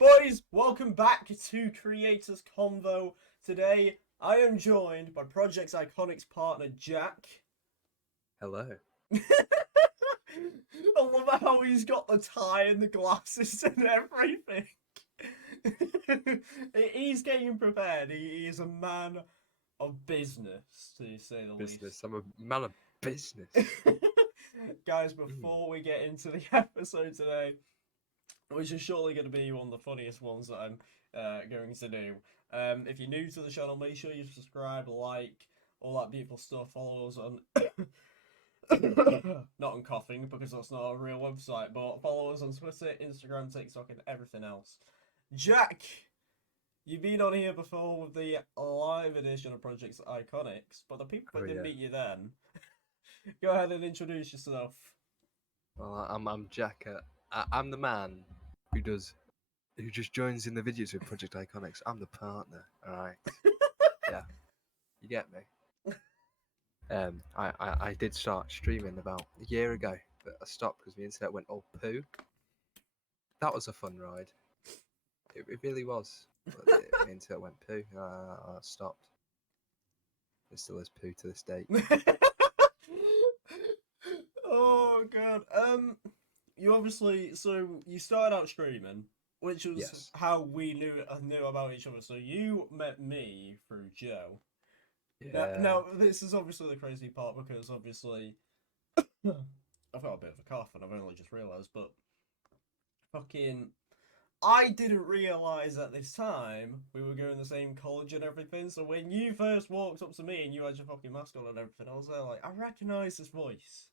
Boys, welcome back to Creators Convo. Today, I am joined by Project Iconics partner Jack. Hello. I love how he's got the tie and the glasses and everything. He's getting prepared. He is a man of business, to say the least. Business. I'm a man of business. Guys, before we get into the episode today, which is surely going to be one of the funniest ones that I'm going to do. If you're new to the channel, make sure you subscribe, like, all that beautiful stuff. Follow us on... not on coughing, because that's not a real website, but follow us on Twitter, Instagram, TikTok, and everything else. Jack, you've been on here before with the live edition of Project Iconics, but the people that didn't meet you then, go ahead and introduce yourself. Well, I'm Jack. I'm the man who just joins in the videos with Project Iconics. I'm the partner. All right. Yeah, you get me. I did start streaming about a year ago, but I stopped because the internet went all poo. That was a fun ride. It really was. But the internet went poo. I stopped. It still is poo to this date. Oh god. You obviously you started out streaming, which was how we knew about each other. So you met me through Joe. Yeah. Now this is obviously the crazy part because obviously I've got a bit of a cough and I've only just realised, but fucking I didn't realise at this time we were going to the same college and everything. So when you first walked up to me and you had your fucking mask on and everything, I was there like, I recognise this voice.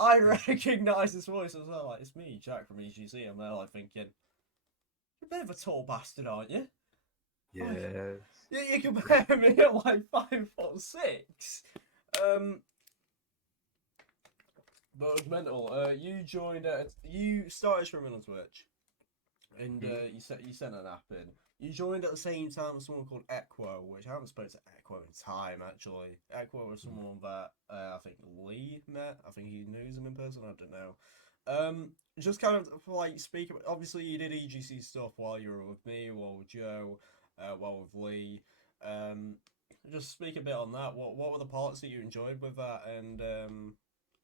I recognise this voice as well. Like, it's me, Jack from Jxckxrd. I'm there like thinking, you're a bit of a tall bastard, aren't you? Yes. Like, you compare me at like 5'6". But it was mental. You started streaming on Twitch, and you sent an app in. You joined at the same time as someone called Equo, which I haven't spoken to Equo in time, actually. Equo was someone that I think Lee met. I think he knows him in person. I don't know. Just kind of like speak. Obviously, you did EGC stuff while you were with me, while with Joe, while with Lee. Just speak a bit on that. What were the parts that you enjoyed with that, and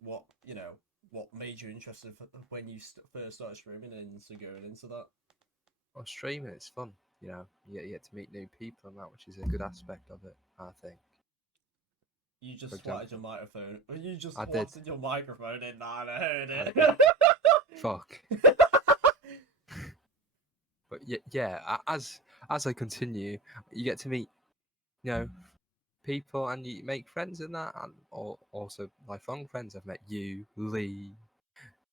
what made you interested when you first started streaming into going into that? Well, streaming, it's fun. You get to meet new people and that, which is a good aspect of it, I think. You just swatted your microphone. You just I swatted did. your microphone in there and I heard it. Fuck. But yeah, as I continue, you get to meet, people, and you make friends in that, and also lifelong friends. I've met you, Lee,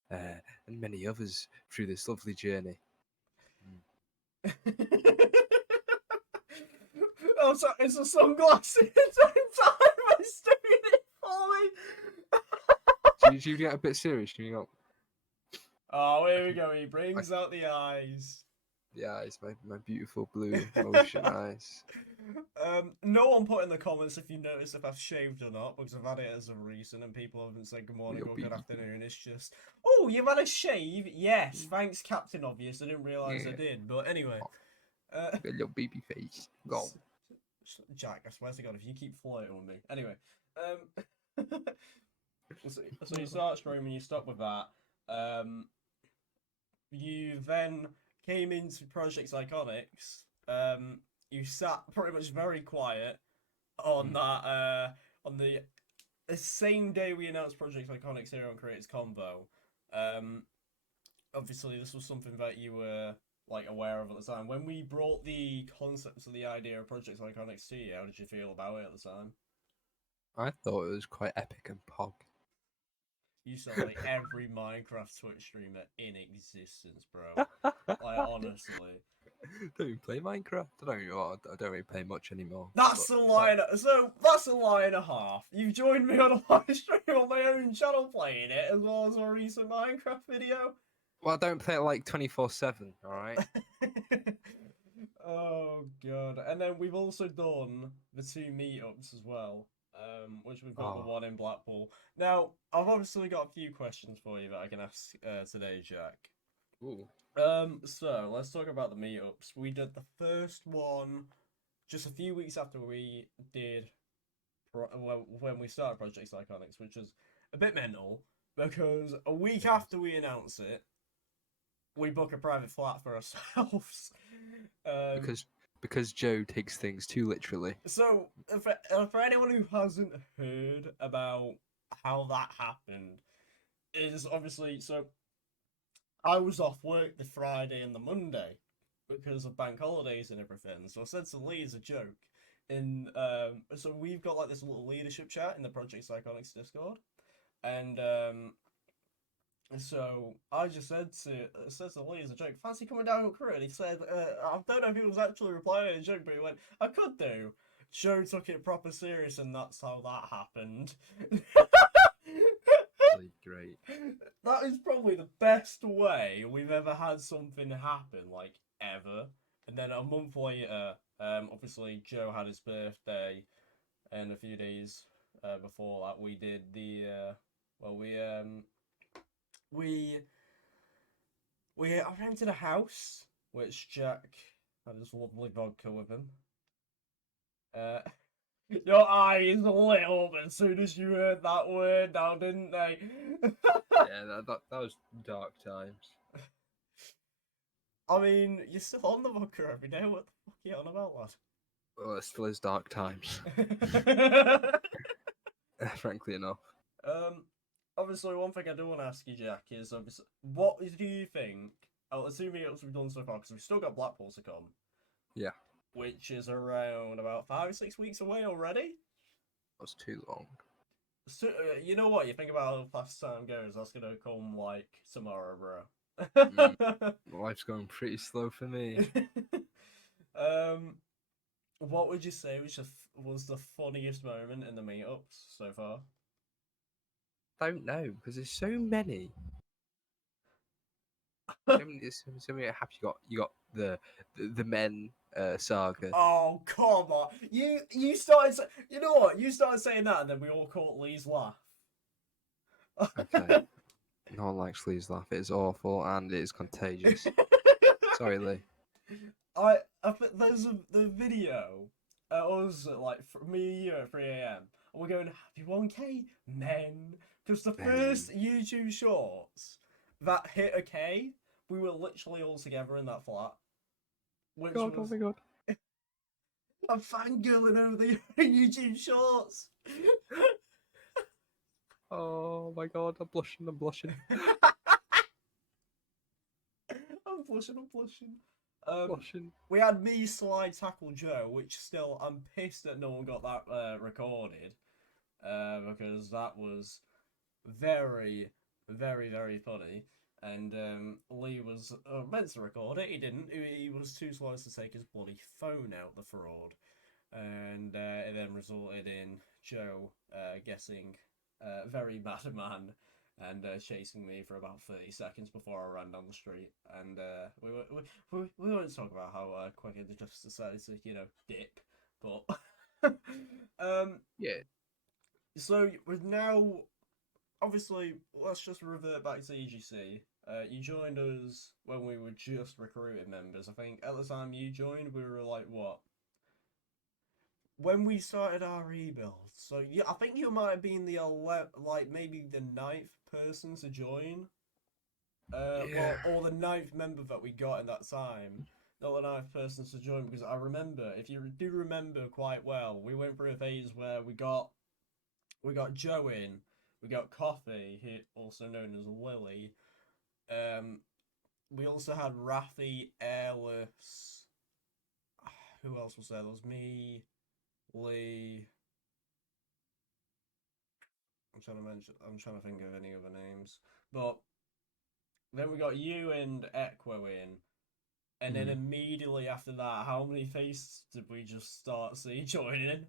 and many others through this lovely journey. Oh, sorry, it's the sunglasses. Time is doing it for me. Do you get a bit serious? Do you not? Oh, here we go. He brings out the eyes. The eyes, my beautiful blue ocean eyes. No one put in the comments if you noticed if I've shaved or not, because I've had it as a reason and people haven't said good morning or good afternoon. It's just, oh, you've had a shave? Yes, thanks, Captain Obvious. I didn't realise I did, but anyway. A little baby face. Go. Jack, I swear to God, if you keep flirting with me. Anyway, so you start streaming, you stop with that. You then came into Project Iconics. You sat pretty much very quiet on that on the same day we announced Project Iconics here on Creators Convo. Obviously this was something that you were like aware of at the time. When we brought the concepts of the idea of Project Iconics to you, how did you feel about it at the time? I thought it was quite epic and pog. You sound like every Minecraft Twitch streamer in existence, bro. Like, honestly. Don't even play Minecraft. I don't really play much anymore. That's a lie. So that's a lie and a half. You've joined me on a live stream on my own channel playing it, as well as a recent Minecraft video. Well, I don't play it like 24/7. All right. Oh god! And then we've also done the 2 meetups as well, which we've got the one in Blackpool. Now, I've obviously got a few questions for you that I can ask today, Jack. Ooh. So let's talk about the meetups. We did the first one just a few weeks after we did when we started Project Iconics, which was a bit mental because a week after we announce it, we book a private flat for ourselves. Um, Because Joe takes things too literally. so for anyone who hasn't heard about how that happened, is obviously so I was off work the Friday and the Monday because of bank holidays and everything. So I said to Lee as a joke. So we've got like this little leadership chat in the Project Psychonics Discord, and so I just said to Lee as a joke, "Fancy coming down with crew?" And he said, "I don't know if he was actually replying to a joke, but he went, I could do." Joe took it proper serious, and that's how that happened. Really great. That is probably the best way we've ever had something happen, like ever. And then a month later, obviously Joe had his birthday, and a few days before that, we did the well, we we rented a house, which Jack had his lovely vodka with him. Uh, your eyes lit up as soon as you heard that word now, didn't they? Yeah, that was dark times. I mean, you're still on the vodka every day. What the fuck are you on about, lad? Well, it still is dark times. Frankly enough. Obviously, one thing I do want to ask you, Jack, is obviously, what do you think? I'll assume meetups we've done so far because we've still got Blackpool to come. Yeah. Which is around about 5 or 6 weeks away already. That was too long. So, you know what? You think about how fast time goes. That's gonna come like tomorrow, bro. Life's going pretty slow for me. um, what would you say was the funniest moment in the meetups so far? Don't know because there's so many. So many. Have you got the men saga? Oh, come on! You started. You know what? You started saying that, and then we all caught Lee's laugh. Okay. No one likes Lee's laugh. It is awful and it is contagious. Sorry, Lee. I put the video. It was like me at 3 a.m. and we're going happy 1K men because the first YouTube shorts that hit a K, we were literally all together in that flat, which God, oh was my god. I'm fangirling over the YouTube shorts. Oh my god, I'm blushing, I'm blushing. I'm blushing. Blushing. We had me slide tackle Joe, which still I'm pissed that no one got that recorded, because that was very, very funny. And Lee was meant to record it. He didn't. He was too slow to take his bloody phone out, the fraud. And it then resulted in Joe guessing very mad man and chasing me for about 30 seconds before I ran down the street. And we won't talk about how quick I just decided to, dip. But Yeah. so we've now obviously, let's just revert back to EGC. You joined us when we were just recruiting members. I think at the time you joined, we were like, what? When we started our rebuild. So, yeah, I think you might have been maybe the ninth person to join. Yeah. Or the ninth member that we got in that time. Not the ninth person to join, because I remember, if you do remember quite well, we went through a phase where we got Joe in, we got Coffee, who also known as Lily. We also had Rafi, Airless. Who else was there? There was me, Lee. I'm trying to think of any other names. But then we got you and Equo in. And then immediately after that, how many faces did we just start see joining?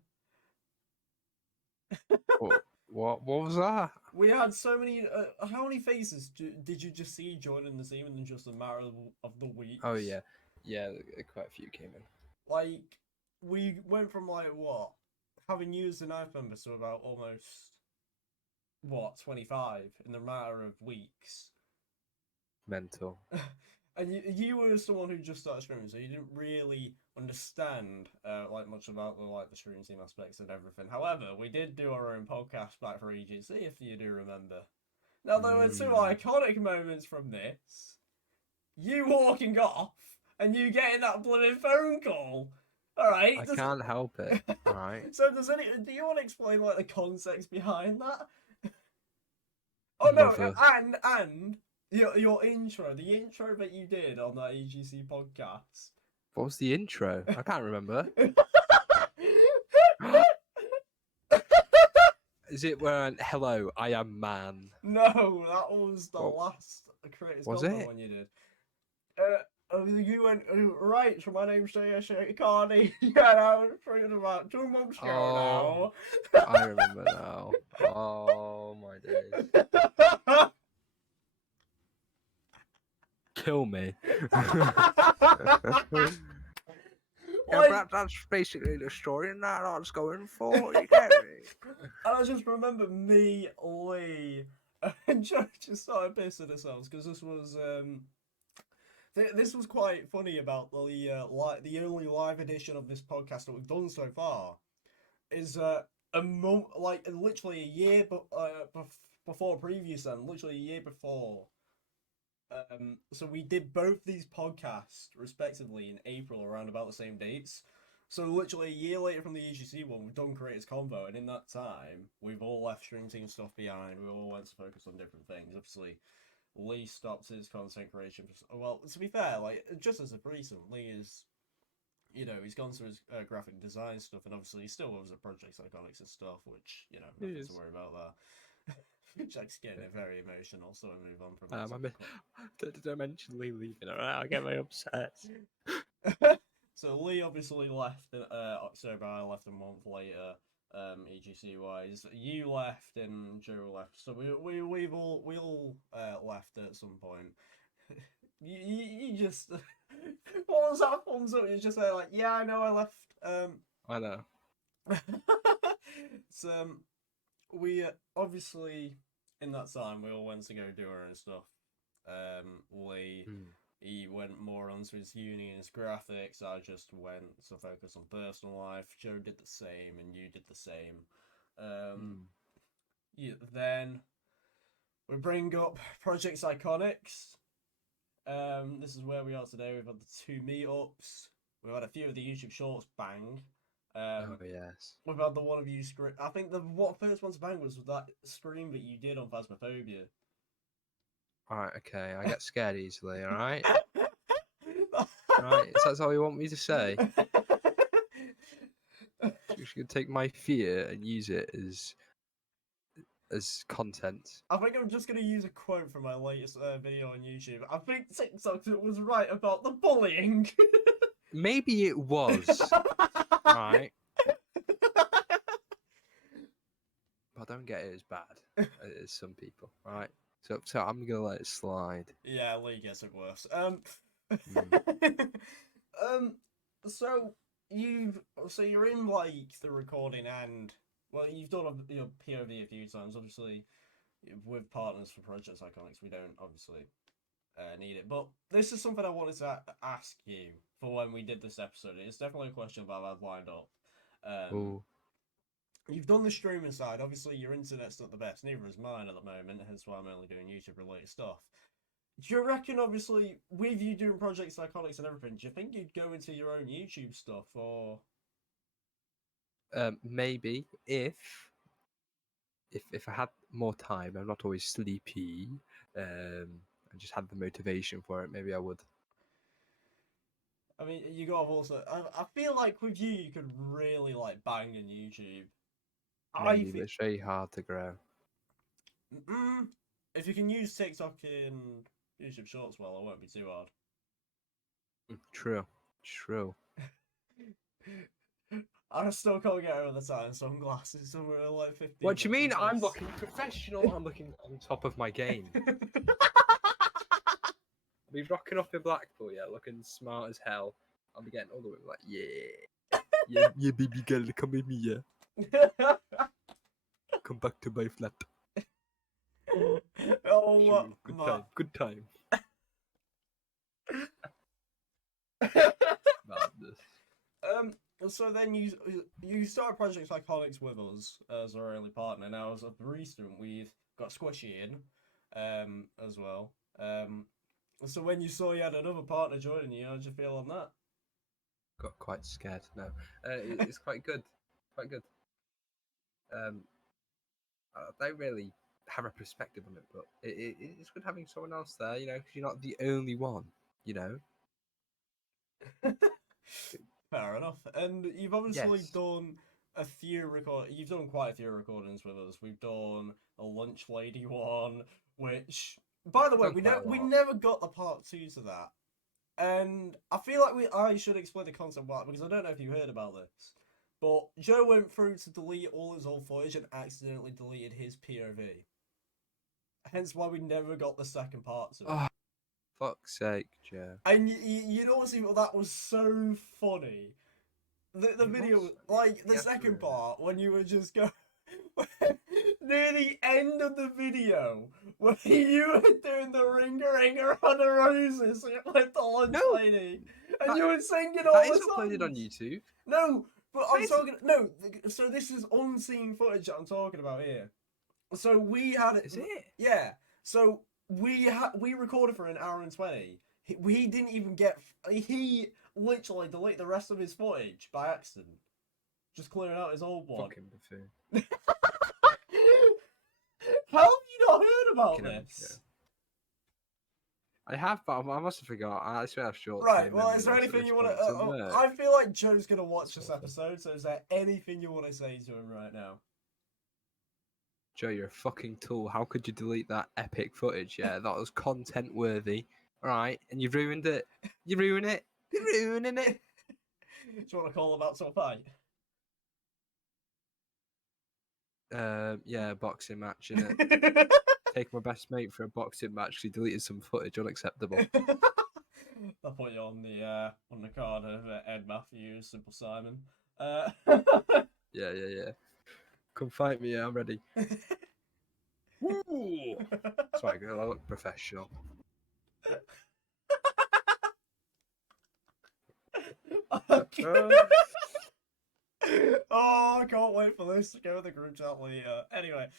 What was that? We had so many. How many faces did you just see joining the team in just a matter of the weeks? Oh yeah. Yeah, quite a few came in. Like, we went from like what? Having used the knife members to about almost, what, 25 in the matter of weeks. mental. And you were someone who just started streaming, so you didn't really understand like much about the stream team aspects and everything. However, we did do our own podcast back for EGC, if you do remember. Now there were two iconic moments from this: you walking off and you getting that blooming phone call. All right, I can't help it. All right. So do you want to explain like the context behind that? Oh no, and your intro, the intro that you did on that EGC podcast. What was the intro? I can't remember. Is it where hello, I am man? No, that was the last Creators Convo one you did. You went, right, so my name's Jxckxrd, and I was talking about 2 months ago now. I remember now. Oh, my days. Kill me. Yeah, that's basically the story, and that's what I was going for. You get me? And I just remember me, Lee, and Joe just started pissing ourselves because this was quite funny about the only live edition of this podcast that we've done so far is literally a year before previous then, literally a year before. So we did both these podcasts respectively in April around about the same dates. So literally a year later from the EGC one, we've done Creators Convo, and in that time, we've all left stream team stuff behind. We all went to focus on different things. Obviously, Lee stopped his content creation. Well, to be fair, like just as of recent, Lee is, he's gone through his graphic design stuff, and obviously he still loves the Project Iconics and stuff, which nothing to worry about that. Jack's getting very emotional, so I move on from that. Don't mention Lee leaving, alright? I'll get very upset. So Lee obviously left in October, I left a month later, EGC wise. You left and Joe left. So we all left at some point. you just what was that thumbs up? You just say like, yeah, I know I left. I know. So we obviously in that time we all went to go do our own stuff. Lee he went more onto his uni and his graphics. I just went to focus on personal life. Joe did the same, and you did the same. Then we bring up Project Iconics. This is where we are today. We've had the 2 meetups. We've had a few of the YouTube shorts bang. Oh yes. We've had the one of you scream. I think the first one to bang was that scream that you did on Phasmophobia. Alright, okay. I get scared easily, alright? Alright, so that's all you want me to say? You should take my fear and use it as content. I think I'm just going to use a quote from my latest video on YouTube. I think TikTok was right about the bullying. Maybe it was. Right. I don't get it as bad as some people, right? So I'm gonna let it slide. Yeah, Lee gets it worse. So you're in like the recording and you've done your POV a few times. Obviously, with partners for Project Iconics, we don't obviously need it. But this is something I wanted to ask you for when we did this episode. It's definitely a question that I've lined up. You've done the streaming side. Obviously, your internet's not the best. Neither is mine at the moment. Hence why I'm only doing YouTube-related stuff. Do you reckon, obviously, with you doing Project Iconics and everything, do you think you'd go into your own YouTube stuff, or...? Maybe, if I had more time, I'm not always sleepy, I just had the motivation for it, maybe I would. I mean, you got also... I feel like with you could really, like, bang in YouTube. Maybe, but it's very hard to grow. If you can use TikTok in YouTube Shorts well, it won't be too hard. True. I still can't get over the time sunglasses, so we're like 15. What do you mean? I'm looking professional. I'm looking on top of my game. I'll be rocking off in Blackpool, yeah, looking smart as hell. I'll be getting all the way like, yeah, baby girl, come with me, yeah. Come back to my flat. Oh, Good time. so then you started Project Iconics with us as our early partner. Now, as of recent, we've got Squishy in, as well. So when you saw you had another partner joining you, how did you feel on that? Got quite scared. No, it's quite good. Quite good. I don't really have a perspective on it, but it's good having someone else there, you know, because you're not the only one, you know. Fair enough. And you've obviously Yes. done a few You've done quite a few recordings with us. We've done a Lunch Lady one, which, by the way, Done quite a we lot. never got the part 2 to that. And I feel like I should explain the concept why, because I don't know if you heard about this. But Joe went through to delete all his old footage and accidentally deleted his POV. Hence why we never got the second part to it. Oh, fuck's sake, Joe. And you know what's even, that was so funny. The video, like the second part, when you were just going near the end of the video, where you were doing the ringer on the roses with the lunch lady, and you were singing all that the is songs. uploaded on YouTube. No, but I'm talking. No, so this is unseen footage that I'm talking about here. So we had it. Is it? Yeah. So we recorded for an hour and 20. He didn't even get. He literally deleted the rest of his footage by accident, just clearing out his old one. Fucking buffoon. How have you not heard about this? I have, but I must have forgot. I swear I've short. Right. Well, is there anything you want to? I feel like Joe's gonna watch this episode. So, is there anything you want to say to him right now? Joe, you're a fucking tool. How could you delete that epic footage? Yeah, that was content worthy. Right, and you've ruined it. You ruin it. You're ruining it. Do you want to call about some fight? Yeah, boxing match, innit? Take my best mate for a boxing match. He deleted some footage. Unacceptable. I'll put you on the card of Ed Matthews, Simple Simon. Yeah. Come fight me. Yeah, I'm ready. Woo! That's right, girl. I look professional. Oh, I can't wait for this to go in the group chat later. Anyway,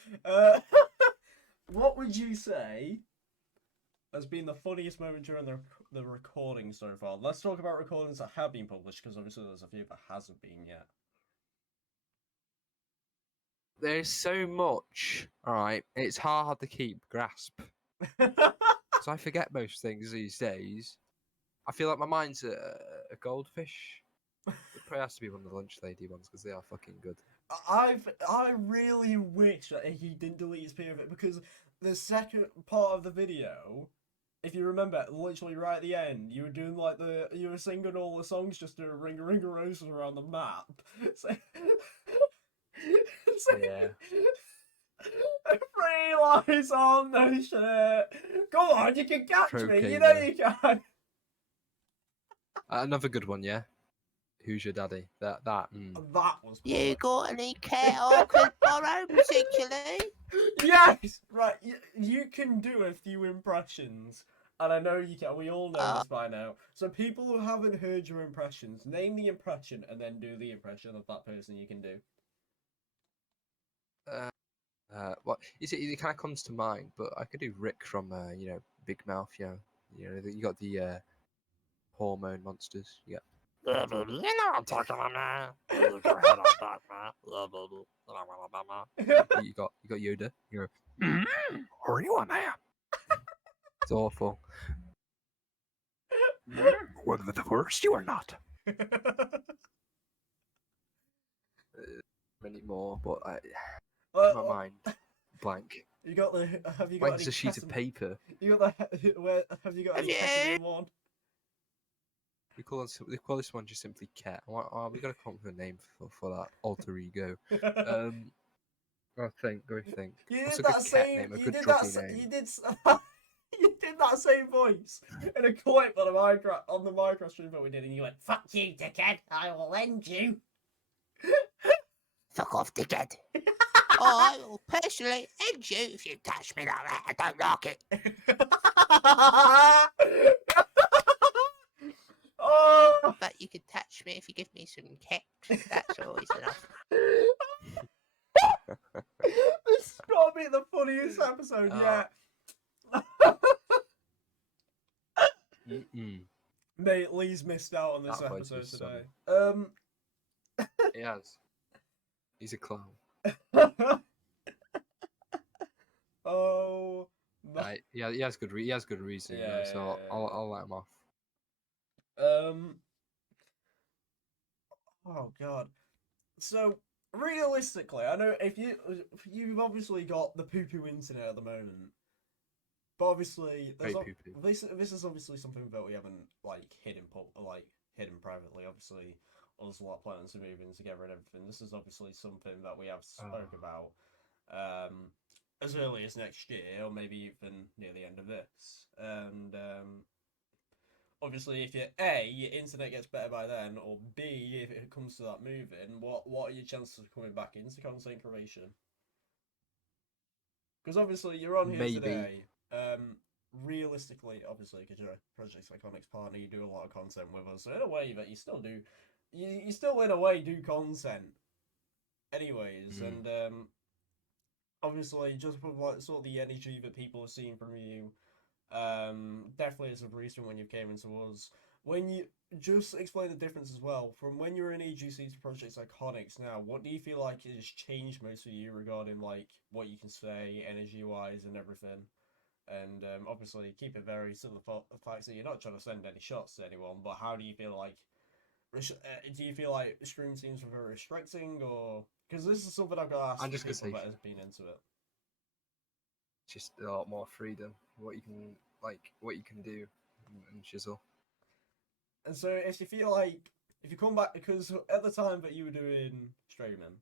what would you say has been the funniest moment during the recording so far? Let's talk about recordings that have been published, because obviously there's a few that hasn't been yet. There's so much. All right, it's hard to keep grasp. So I forget most things these days. I feel like my mind's a goldfish. It probably has to be one of the lunch lady ones because they are fucking good. I really wish that he didn't delete his POV, because the second part of the video, if you remember, literally right at the end, you were doing like you were singing all the songs just to ring a roses around the map. So, Yeah. Free lies on the shit. Come on, you can catch me. You know you can. Another good one, yeah. Who's your daddy? That. That was. You got any cat I could borrow particularly? Yes, right. You can do a few impressions, and I know you can. We all know this by now. So people who haven't heard your impressions, name the impression and then do the impression of that person you can do. What is it? It kind of comes to mind, but I could do Rick from Big Mouth. You got the hormone monsters. Yeah. You know what I'm talking about, man. You go ahead on that, man. you got Yoda. You go. Are you a man? It's awful. Whether the worst you are not. Many more, but my mind blank. You got the. Have you got? Blank's a sheet of paper. You got the. Where have you got any ketamine one? We call this one just simply Cat. We got to come up with a name for that alter ego. I think. You What's did a that good same. cat name? A You good did druggy that. name? You did. You did that same voice in a clip on the micro stream that we did, and you went, "Fuck you, dickhead! I will end you." Fuck off, dickhead. I will personally end you if you touch me like that. I don't like it. Oh! But you can touch me if you give me some kicks. That's always enough. This has got to be the funniest episode Oh. yet. Mate, Lee's missed out on this That voice episode was today. He has. He's a clown. Oh, my. Yeah, he has good reason. Yeah, Though, so yeah, I'll let him off. Oh god. So realistically, I know you've obviously got the poo poo internet at the moment, but obviously Great poo-poo. this is obviously something that we haven't hidden privately. Obviously, us a lot of plans to moving together and everything. This is obviously something that we have spoke about as early as next year, or maybe even near the end of this. And obviously, if your internet gets better by then, or B, if it comes to that moving, what are your chances of coming back into content creation? Because obviously you're on here Maybe. today. Realistically, obviously, because you're a Project Iconics partner, you do a lot of content with us. So in a way, that you still do, you still in a way do content, anyways. And obviously, just with sort of the energy that people are seeing from you. Definitely as of recent when you came into us. When you just explain the difference as well from when you were in EGC to Project Iconics now, what do you feel like has changed most for you regarding what you can say energy wise and everything? And obviously keep it very to the fact that you're not trying to send any shots to anyone, but how do you feel like? Do you feel like stream teams were very restricting, or because this is something I've got to ask I'm just gonna people say that has been into it. just a lot more freedom. What you can do and chisel. And so if you feel like, if you come back, because at the time that you were doing streaming,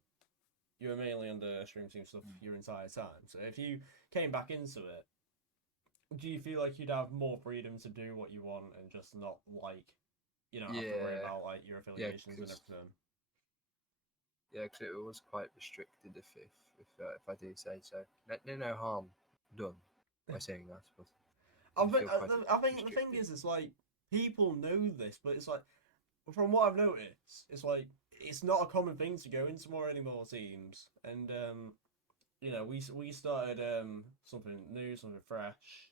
you were mainly under stream team stuff your entire time. So if you came back into it, do you feel like you'd have more freedom to do what you want and just not have to worry about your affiliations and everything? Yeah, because it was quite restricted if I do say so. No harm done by saying that, but I think the thing is, it's people know this, but it's from what I've noticed, it's not a common thing to go into more anymore teams, and we started something new, something fresh,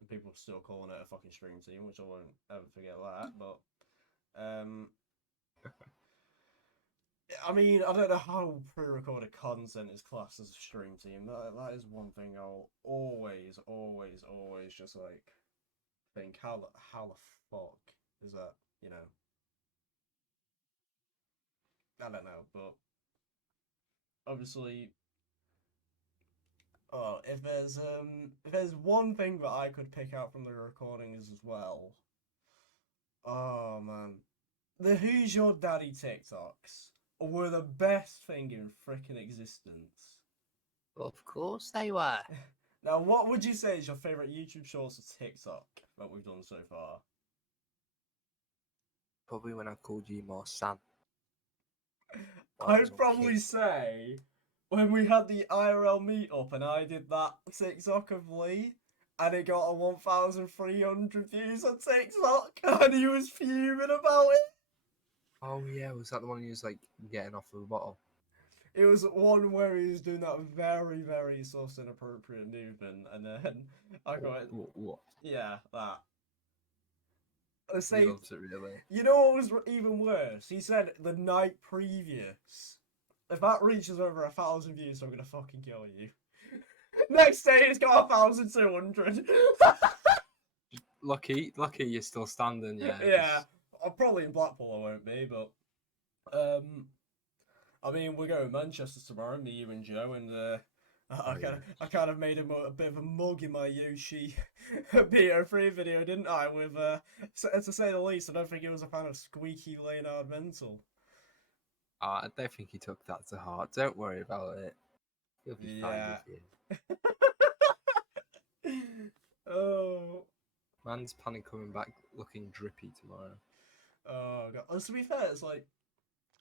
and people are still calling it a fucking stream team, which I won't ever forget that. But I mean, I don't know how pre-recorded content is classed as a stream team. That is one thing I'll always just think how the fuck is that? I don't know, but obviously, if there's one thing that I could pick out from the recordings as well, oh man, the Who's Your Daddy TikToks were the best thing in freaking existence. Of course they were. Now, what would you say is your favorite YouTube shorts or TikTok that we've done so far? probably when I called you more Sam. I'd probably say when we had the IRL meetup and I did that TikTok of Lee and it got a 1,300 views on TikTok and he was fuming about it. Oh yeah, was that the one he was getting off of a bottle? It was one where he was doing that very, very sus inappropriate movement, and then I got it. What? Yeah, that. He loves it really. You know what was even worse? He said the night previous, if that reaches over 1,000 views, I'm gonna fucking kill you. Next day, it's got 1,200. Lucky you're still standing. Yeah. Yeah, I'm probably in Blackpool. I won't be, but I mean, we're going to Manchester tomorrow, me, you, and Joe, and I kind of made a bit of a mug in my Yoshi BO3 video, didn't I? With to say the least, I don't think he was a fan of Squeaky Leonard Mental. I don't think he took that to heart. Don't worry about it. He'll be fine with you. Oh. Man's planning coming back looking drippy tomorrow. Oh god. To be fair, it's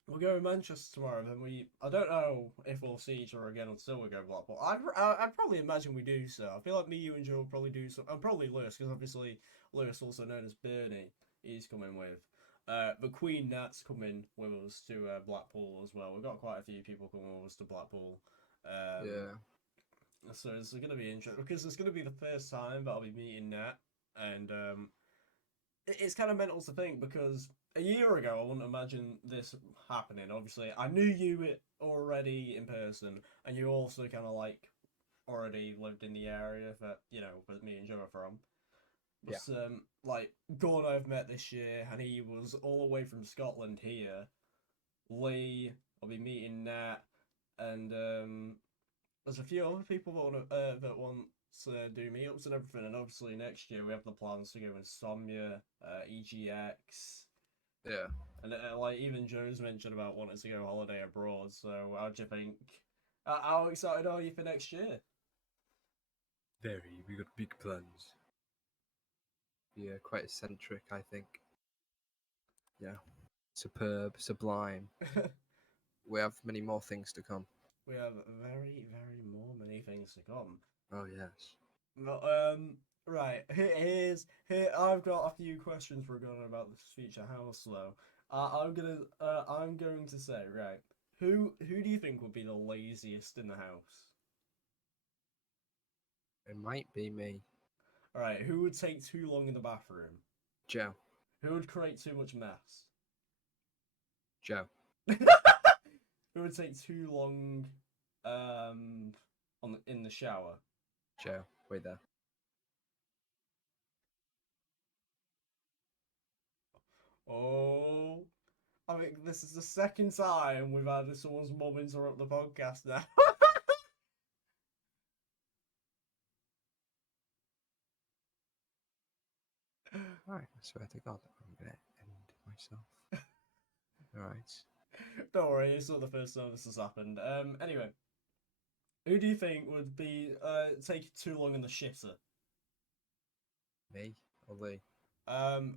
we're going to Manchester tomorrow, then I don't know if we'll see each other again until we go Blackpool. I'd probably imagine we do so. I feel like me, you, and Joe will probably do so, and probably Lewis, because obviously Lewis, also known as Bernie, he's coming with. The Queen Nat's coming with us to Blackpool as well. We've got quite a few people coming with us to Blackpool. Yeah. So it's going to be interesting because it's going to be the first time that I'll be meeting Nat, and it's kind of mental to think because a year ago I wouldn't imagine this happening. Obviously, I knew you already in person, and you also kind of like already lived in the area that that me and Joe are from. But like Gordon I've met this year, and he was all the way from Scotland here. Lee, I'll be meeting Nat, and there's a few other people that want to do meetups and everything. And obviously next year we have the plans to go in Somnia, EGX. Yeah. And like even Joe's mentioned about wanting to go holiday abroad. So how do you think? How excited are you for next year? Very. We got big plans. Yeah, quite eccentric, I think. Yeah. Superb, sublime. We have many more things to come. We have very, very many things to come. Oh yes. But, right. Here. I've got a few questions regarding about this future house, though. I'm going to say, right. Who do you think would be the laziest in the house? It might be me. All right. Who would take too long in the bathroom? Joe. Who would create too much mess? Joe. Who would take too long, in the shower? Joe. Wait there. Oh, I think this is the second time we've had someone's mum interrupt the podcast now. Alright, I swear to God, I'm gonna end myself. Alright. Don't worry, it's not the first time this has happened. Anyway, who do you think would be taking too long in the shitter? Me or Lee?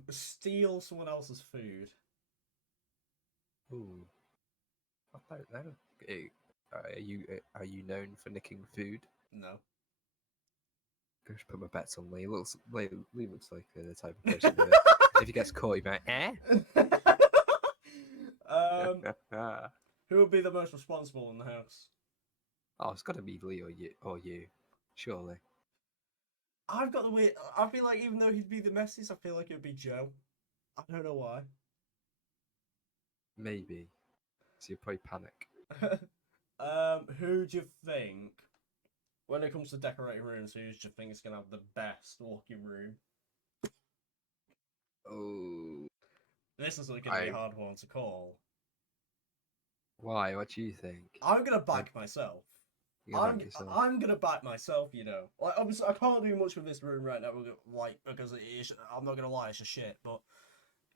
Steal someone else's food. Ooh. I don't know. Are you known for nicking food? No. I should put my bets on Lee. Lee looks like the type of person that if he gets caught, he'd be like, eh? Who would be the most responsible in the house? Oh, it's got to be Lee or you, surely. I've got the weird. I feel like even though he'd be the messiest, I feel like it would be Joe. I don't know why. Maybe. So you'd probably panic. Who do you think, when it comes to decorating rooms, who do you think is gonna have the best looking room? Oh. This is going to be a hard one to call. Why? What do you think? I'm gonna back myself. I'm gonna back myself. Like obviously I can't do much with this room right now, like because I'm not gonna lie, it's a shit. But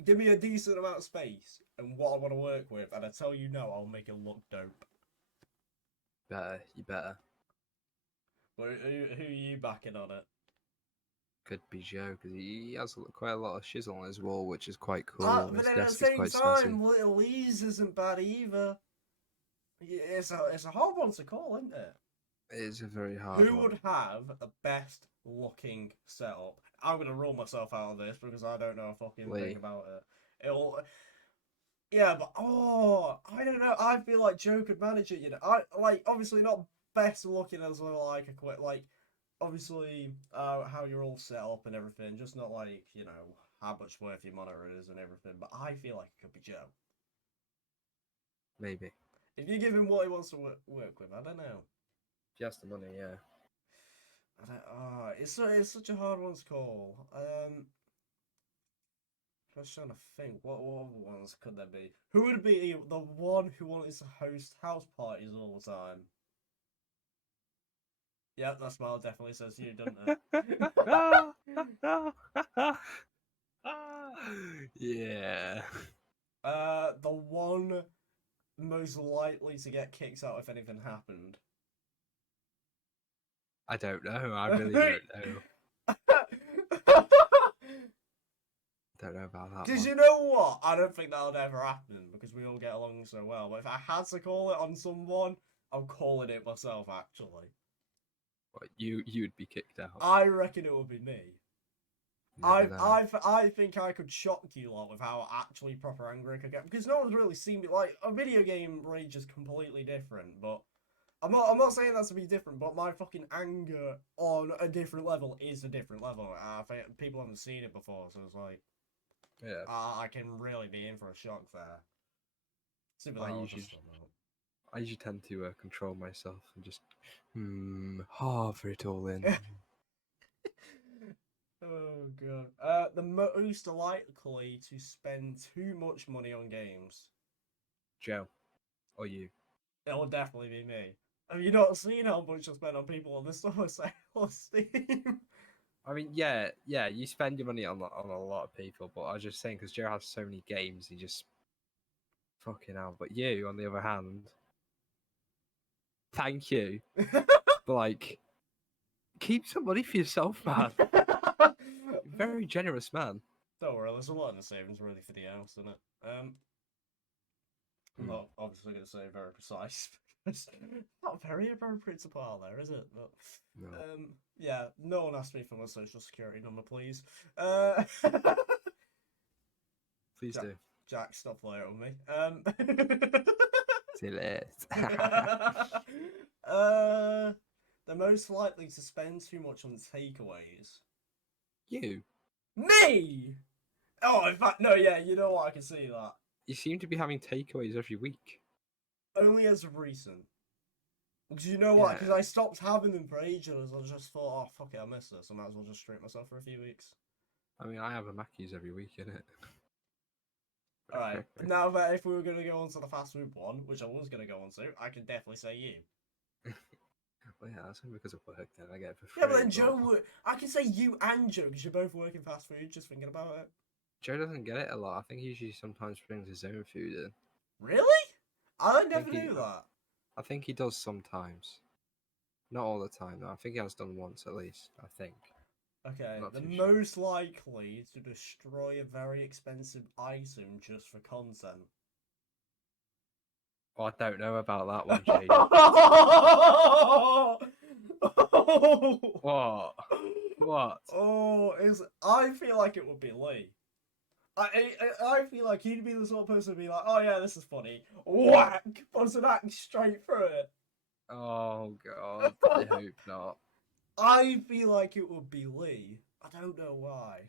give me a decent amount of space and what I want to work with, and I tell you no, I'll make it look dope. You better. But who are you backing on it? Could be Joe because he has quite a lot of shizzle on his wall, which is quite cool. But then at the same time, Little Lee's isn't bad either. It's a hard one to call, isn't it? It is a very hard Who one. would have the best looking setup? I'm gonna rule myself out of this because I don't know a fucking thing about it. Yeah, but I don't know. I feel like Joe could manage it. I like obviously not best looking as well. Like obviously how you're all set up and everything. Just not like how much worth your monitor is and everything. But I feel like it could be Joe. Maybe. If you give him what he wants to work with, I don't know. If he has the money, yeah. It's such a hard one to call. I was trying to think, what other ones could there be? Who would be the one who wanted to host house parties all the time? Yep, that smile definitely says you, doesn't it? Yeah. The one most likely to get kicked out if anything happened. I don't know. I really don't know. Don't know about that. Because you know what? I don't think that would ever happen because we all get along so well. But if I had to call it on someone, I'm calling it myself, actually. What, you'd be kicked out? I reckon it would be me. Never know. I think I could shock you lot with how actually proper angry I could get, because no one's really seen me. Like, a video game rage is completely different, but I'm not saying that to be different, but my fucking anger on a different level is a different level. I think people haven't seen it before, so it's like, Yeah. I can really be in for a shock there. Super I that usually- just I usually tend to control myself and just hover it all in. Oh god. The most likely to spend too much money on games. Joe, or you? It'll definitely be me. Have you not seen how much I spend on people on the summer sale on Steam? I mean, yeah, you spend your money on a lot of people, but I was just saying because Joe has so many games, he just fucking hell. But you, on the other hand, thank you, but like, keep some money for yourself, man. Very generous man. Don't worry, there's a lot in the savings ready for the house, isn't it? I'm not obviously going to say very precise. It's not very appropriate to put out there, is it? But No. yeah, no one asked me for my social security number, please. Please do. Jack, stop flirting with me. See you later. The most likely to spend too much on takeaways. You Me! Oh, in fact, no, yeah, you know what? I can see that. you seem to be having takeaways every week. Only as of recent. Because you know what? Yeah. Because I stopped having them for ages. I just thought, oh, fuck it, I miss this. I might as well just treat myself for a few weeks. I mean, I have a Mackey's every week, innit? Alright, now that if we were going to go on to the fast food one, which I was going to go on to, I can definitely say you. Well, yeah, that's only because of work. Then I get it for free. Yeah, but then Joe, I can say you and Joe because you're both working fast food. Just thinking about it. Joe doesn't get it a lot. I think he usually sometimes brings his own food in. Really? I never think he- knew that. I think he does sometimes. Not all the time, though. I think he has done once at least. I think. Okay, Not the too sure. most likely to destroy a very expensive item just for content. Oh, I don't know about that one, Jade. What? What? Oh, I feel like it would be Lee. I feel like he'd be the sort of person to be like, oh yeah, this is funny. Whack! Puts an axe straight through it. Oh God! I hope not. I feel like it would be Lee. I don't know why.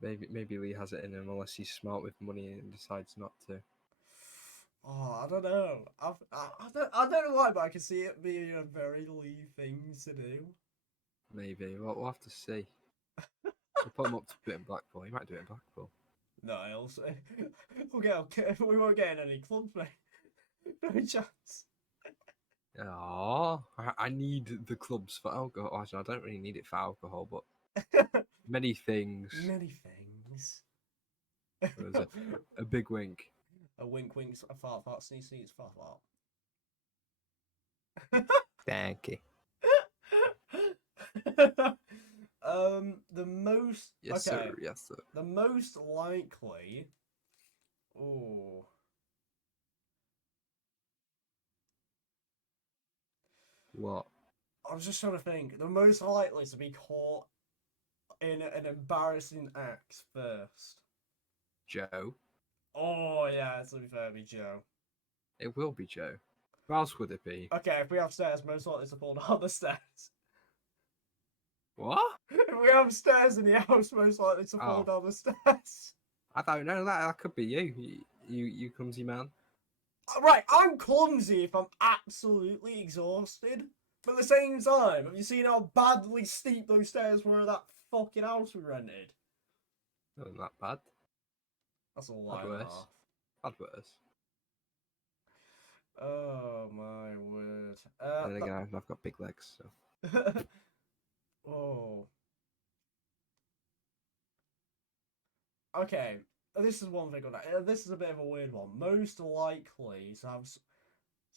Maybe Lee has it in him unless he's smart with money and decides not to. Oh, I don't know. I don't know why, but I can see it being a very Lee thing to do. Maybe. Well, we'll have to see. We'll put him up to do it in Blackpool. He might do it in Blackpool. No, I'll say we won't get in any clubs, mate. No chance. Oh, I need the clubs for alcohol. Actually, I don't really need it for alcohol, but many things. Many things. There's a big wink. A wink, wink, a fart, fart, sneeze, sneeze, fart, fart. Thank you. The most. Yes, okay. sir. Yes, sir. The most likely. Oh. What? I was just trying to think. The most likely to be caught in an embarrassing act first. Joe. Oh yeah, to be fair, it'd be Joe. It will be Joe. Who else would it be? Okay, if we have stairs, most likely to fall down the stairs. What? If we have stairs in the house, most likely to fall Oh. down the stairs. I don't know. That could be you. You clumsy man. Right, I'm clumsy if I'm absolutely exhausted. But at the same time, have you seen how badly steep those stairs were at that fucking house we rented? Not that bad. That's a lie and a worse. half. Bad worse. Oh my word. And then again, I've got big legs, so. Oh. Okay, this is one thing on that. This is a bit of a weird one. Most likely to have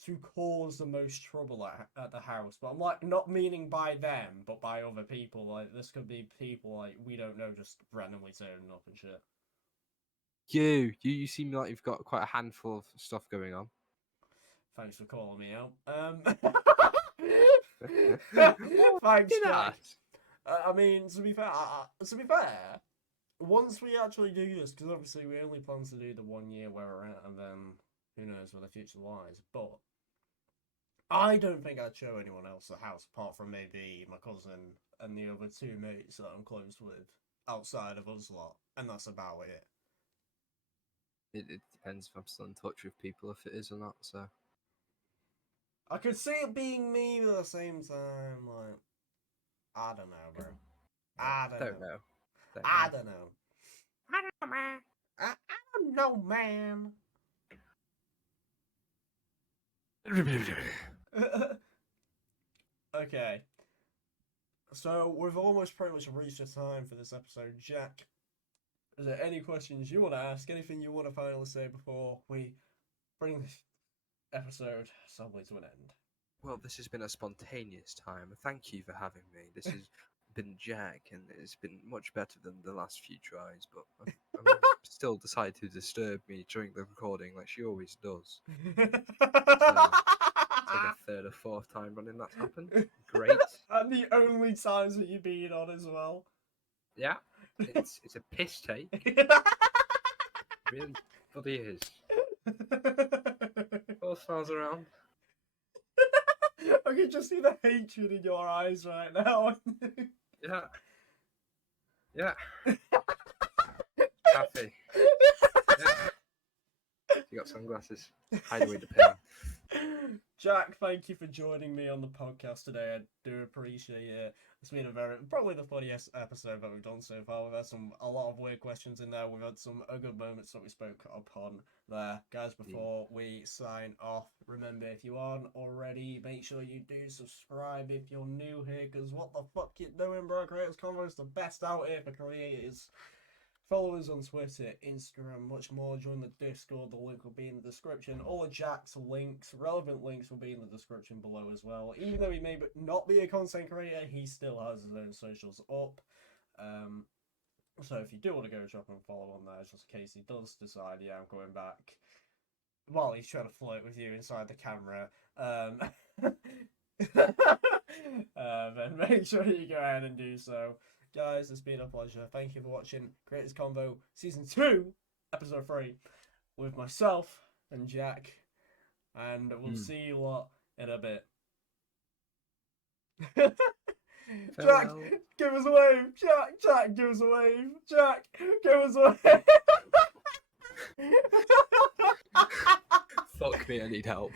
to cause the most trouble at the house, but I'm like not meaning by them, but by other people. Like this could be people like we don't know just randomly turning up and shit. You seem like you've got quite a handful of stuff going on. Thanks for calling me out. What Thanks, did Jack. I mean, to be fair, once we actually do this, because obviously we only plan to do the 1 year where we're at, and then who knows where the future lies. But I don't think I'd show anyone else the house apart from maybe my cousin and the other two mates that I'm close with outside of us lot, and that's about it. It depends if I'm still in touch with people, if it is or not. So I could see it being me, but at the same time, like, I don't know, bro. I don't know. I don't know. I don't know, man. I don't know, man. Okay. So we've almost pretty much reached the time for this episode. Jack, is there any questions you want to ask? Anything you want to finally say before we bring this episode sadly to an end? Well, this has been a spontaneous time. Thank you for having me. This has been Jack, and it's been much better than the last few tries, but I still decided to disturb me during the recording like she always does. It's like a third or fourth time running that's happened. Great. And the only times that you've been on as well. Yeah, it's a piss take. Really bloody is. All smiles around. I can just see the hatred in your eyes right now. Yeah. Yeah. Happy. Yeah. You got sunglasses. Hide away the pain. Jack, thank you for joining me on the podcast today. I do appreciate it. It's been probably the funniest episode that we've done so far. We've had a lot of weird questions in there. We've had some good moments that we spoke upon there. Guys, before we sign off, remember, if you aren't already, make sure you do subscribe if you're new here, because what the fuck you doing, bro? Creators Convo is the best out here for creators. Follow us on Twitter, Instagram, much more. Join the Discord. The link will be in the description. All of Jack's links, relevant links, will be in the description below as well. Even though he may not be a content creator, he still has his own socials up. So if you do want to go drop and follow on there, just in case he does decide, yeah, I'm going back. While he's trying to flirt with you inside the camera. Then make sure you go ahead and do so. Guys, it's been a pleasure. Thank you for watching Creators Convo Season 2, Episode 3, with myself and Jack. And we'll see you lot in a bit. Jack, give us a wave! Jack, give us a wave! Jack, give us a wave! Fuck me, I need help.